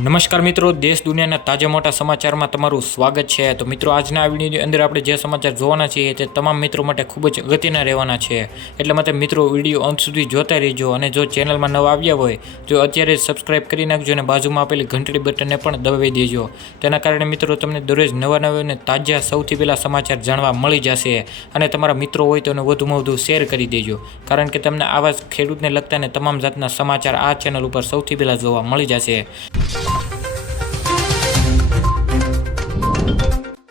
નમસ્કાર મિત્રો, દેશ દુનિયાના તાજા મોટા સમાચારમાં તમારું સ્વાગત છે। તો મિત્રો, આજના આ વિડીયોની અંદર આપણે જે સમાચાર જોવાના છીએ તે તમામ મિત્રો માટે ખૂબ જ અગત્યના રહેવાના છે। એટલે માટે મિત્રો વિડીયો અંત સુધી જોતા રહેજો અને જો ચેનલમાં નવા આવ્યા હોય તો અત્યારે સબસ્ક્રાઇબ કરી નાખજો અને બાજુમાં આપેલી ઘંટડી બટનને પણ દબાવી દેજો। તેના કારણે મિત્રો તમને દરરોજ નવા અને તાજા સૌથી પહેલા સમાચાર જાણવા મળી જશે અને તમારા મિત્રો હોય તો વધુમાં વધુ શેર કરી દેજો, કારણ કે તમને આવા ખેડૂતને લગતા અને તમામ જાતના સમાચાર આ ચેનલ ઉપર સૌથી પહેલા જોવા મળી જશે।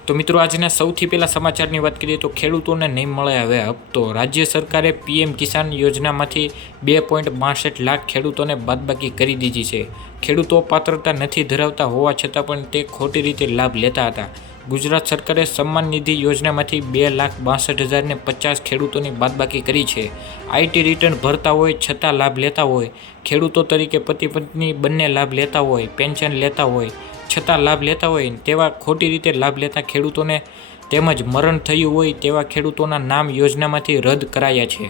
તો મિત્રો, આજના સૌથી પહેલા સમાચારની વાત કરીએ તો ખેડૂતોને નહીં મળે હવે હપ્તો। રાજ્ય સરકારે પીએમ કિસાન યોજનામાંથી 2.62 લાખ ખેડૂતોને બાદબાકી કરી દીધી છે। ખેડૂતો પાત્રતા નથી ધરાવતા હોવા છતાં પણ તે ખોટી રીતે લાભ લેતા હતા। ગુજરાત સરકારે સન્માન નિધિ યોજનામાંથી 2,62,050 ખેડૂતોની બાદબાકી કરી છે। આઈટી રિટર્ન ભરતા હોય છતાં લાભ લેતા હોય, ખેડૂતો તરીકે પતિ પત્ની બંને લાભ લેતા હોય, પેન્શન લેતા હોય છતાં લાભ લેતા હોય તેવા ખોટી રીતે લાભ લેતા ખેડૂતોને તેમજ મરણ થયું હોય તેવા ખેડૂતોના નામ યોજનામાંથી રદ કરાયા છે।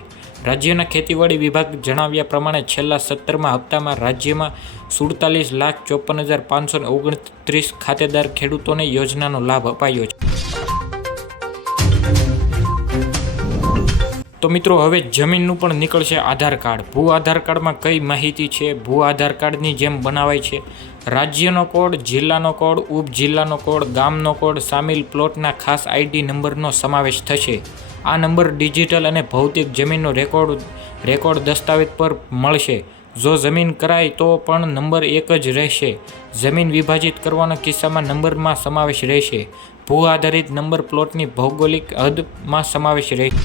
રાજ્યના ખેતીવાડી વિભાગ જણાવ્યા પ્રમાણે છેલ્લા 17મા હપ્તામાં રાજ્યમાં 47,54,529 ખાતેદાર ખેડૂતોને યોજનાનો લાભ અપાયો છે। તો મિત્રો, હવે જમીનનું પણ નીકળશે આધાર કાર્ડ। ભૂ આધાર કાર્ડમાં કઈ માહિતી છે? ભૂ આધાર કાર્ડની જેમ બનાવાય છે રાજ્યનો કોડ, જિલ્લાનો કોડ, ઉપજિલ્લાનો કોડ, ગામનો કોડ સામેલ પ્લોટના ખાસ આઈડી નંબરનો સમાવેશ થશે। આ નંબર ડિજિટલ અને ભૌતિક જમીનનો રેકોર્ડ દસ્તાવેજ પર મળશે। જો જમીન કરાય તો પણ નંબર એક જ રહેશે। જમીન વિભાજિત કરવાના કિસ્સામાં નંબરમાં સમાવેશ રહેશે। ભૂ આધારિત નંબર પ્લોટની ભૌગોલિક હદમાં સમાવેશ રહેશે।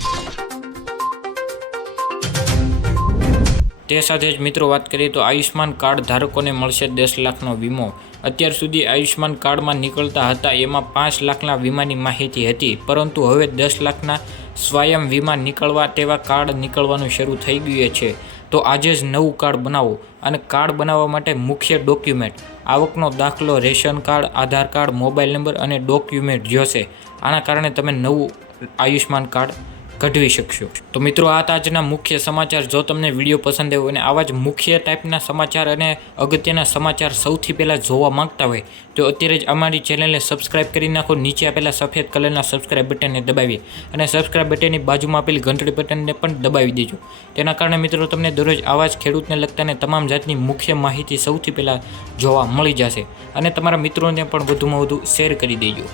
તે સાથે જ મિત્રો વાત કરીએ તો આયુષ્માન કાર્ડ ધારકોને મળશે 10 લાખનો વીમો। અત્યાર સુધી આયુષ્માન કાર્ડમાં નીકળતા હતા એમાં 5 લાખના વીમાની માહિતી હતી, પરંતુ હવે 10 લાખના સ્વયં વીમા નીકળવા તેવા કાર્ડ નીકળવાનું શરૂ થઈ ગયું છે। તો આજે જ નવું કાર્ડ બનાવો અને કાર્ડ બનાવવા માટે મુખ્ય ડોક્યુમેન્ટ આવકનો દાખલો, રેશન કાર્ડ, આધાર કાર્ડ, મોબાઈલ નંબર અને ડોક્યુમેન્ટ જોશે। આના કારણે તમે નવું આયુષ્માન કાર્ડ કઢવી શકશો। તો મિત્રો, આ આજના મુખ્ય સમાચાર। જો તમને વિડીયો પસંદ આવ્યો અને આવા જ મુખ્ય ટાઈપના સમાચાર અને અગત્યના સમાચાર સૌથી પહેલાં જોવા માંગતા હોય તો અત્યારે જ અમારી ચેનલને સબસ્ક્રાઇબ કરી નાખો। નીચે આપેલા સફેદ કલરના સબસ્ક્રાઇબ બટનને દબાવી અને સબસ્ક્રાઇબ બટનની બાજુમાં આપેલી ઘંટડી બટનને પણ દબાવી દેજો। તેના કારણે મિત્રો તમને દરરોજ આવા જ ખેડૂતને લગતાને તમામ જાતની મુખ્ય માહિતી સૌથી પહેલાં જોવા મળી જશે અને તમારા મિત્રોને પણ વધુમાં વધુ શેર કરી દેજો।